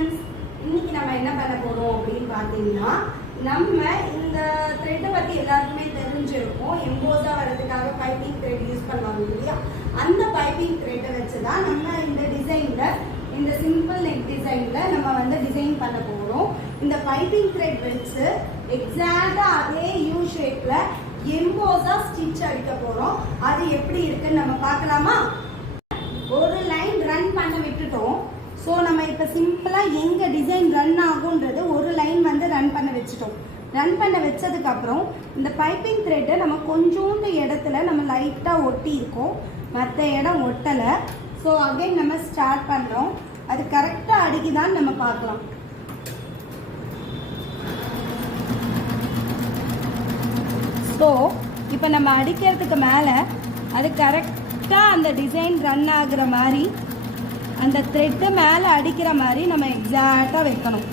Friends, இன்னைக்கு நம்ம என்ன பண்ண போறோம் அப்படின்னு பார்த்தீங்கன்னா, நம்ம இந்த த்ரெட்டை பத்தி எல்லாருக்குமே தெரிஞ்சிருக்கும். எம்போஸா வரதுக்காக பைப்பிங் த்ரெட் யூஸ் பண்ணுவாங்க இல்லையா? அந்த பைப்பிங் த்ரெட்டை வச்சுதான் நம்ம இந்த டிசைன்ல, இந்த சிம்பிள் நெக் டிசைன்ல நம்ம வந்து டிசைன் பண்ண போறோம். இந்த பைப்பிங் த்ரெட் வச்சு எக்ஸாக்டா அதே யூ ஷேப்ல எம்போஸா ஸ்டிச் அடிக்க போறோம். அது எப்படி இருக்குன்னு நம்ம பார்க்கலாமா? ஒரு லைன் ரன் பண்ண விட்டுட்டோம். ஸோ நம்ம இப்போ சிம்பிளாக எங்கே டிசைன் ரன் ஆகுன்றது ஒரு லைன் வந்து ரன் பண்ண வச்சுட்டோம். ரன் பண்ண வச்சதுக்கப்புறம் இந்த பைப்பிங் த்ரெட்டை நம்ம கொஞ்சோண்டு இடத்துல நம்ம லைட்டாக ஒட்டி இருக்கோம், மற்ற இடம் ஒட்டலை. ஸோ அகைன் நம்ம ஸ்டார்ட் பண்ணுறோம். அது கரெக்டாக அடிக்குதான்னு நம்ம பார்க்கலாம். ஸோ இப்போ நம்ம அடிக்கிறதுக்கு மேலே அது கரெக்டாக அந்த டிசைன் ரன் ஆகுற மாதிரி, அந்த த்ரெட்டு மேலே அடிக்கிற மாதிரி நம்ம எக்ஸாக்டாக வைக்கணும்.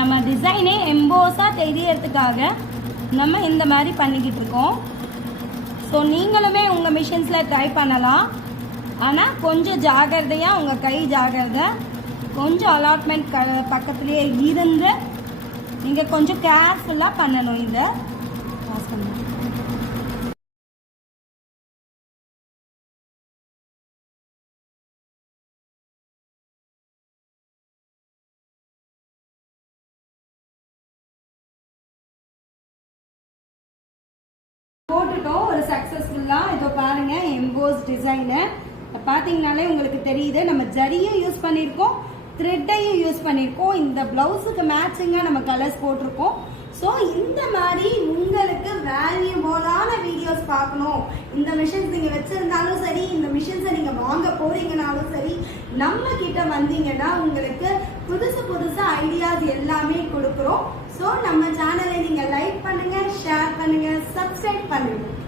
நம்ம டிசைனே எம்போஸாக தெரியறதுக்காக நம்ம இந்த மாதிரி பண்ணிக்கிட்டு இருக்கோம். ஸோ நீங்களுமே உங்கள் மிஷின்ஸில் ட்ரை பண்ணலாம். ஆனால் கொஞ்சம் ஜாகிரதையாக, உங்கள் கை ஜாகிரதை, கொஞ்சம் அலாட்மெண்ட் பக்கத்துலேயே இருந்து நீங்கள் கொஞ்சம் கேர்ஃபுல்லாக பண்ணணும். இதை பாஸ் பண்ணணும். போட்டுட்டோம் ஒரு சக்ஸஸ்ஃபுல்லாக. இதோ பாருங்க எம்போஸ் டிசைனு பார்த்தீங்கனாலே உங்களுக்கு தெரியுது. நம்ம ஜரியும் யூஸ் பண்ணியிருக்கோம், த்ரெட்டையும் யூஸ் பண்ணியிருக்கோம். இந்த பிளவுஸுக்கு மேட்சிங்காக நம்ம கலர்ஸ் போட்டிருக்கோம். ஸோ இந்த மாதிரி உங்களுக்கு வேல்யூபோலான வீடியோஸ் பார்க்கணும், இந்த மிஷின்ஸ் நீங்கள் வச்சுருந்தாலும் சரி, இந்த மிஷின்ஸை நீங்கள் வாங்க போகிறீங்கனாலும் சரி, நம்ம கிட்ட வந்தீங்கன்னா உங்களுக்கு புதுசு ஐடியாஸ் எல்லாமே கொடுக்குறோம். ஸோ நம்ம சேனலை நீங்கள் லைக் பண்ணுங்கள், ஷேர் பண்ணுங்கள், சப்ஸ்கிரைப் பண்ணுங்கள்.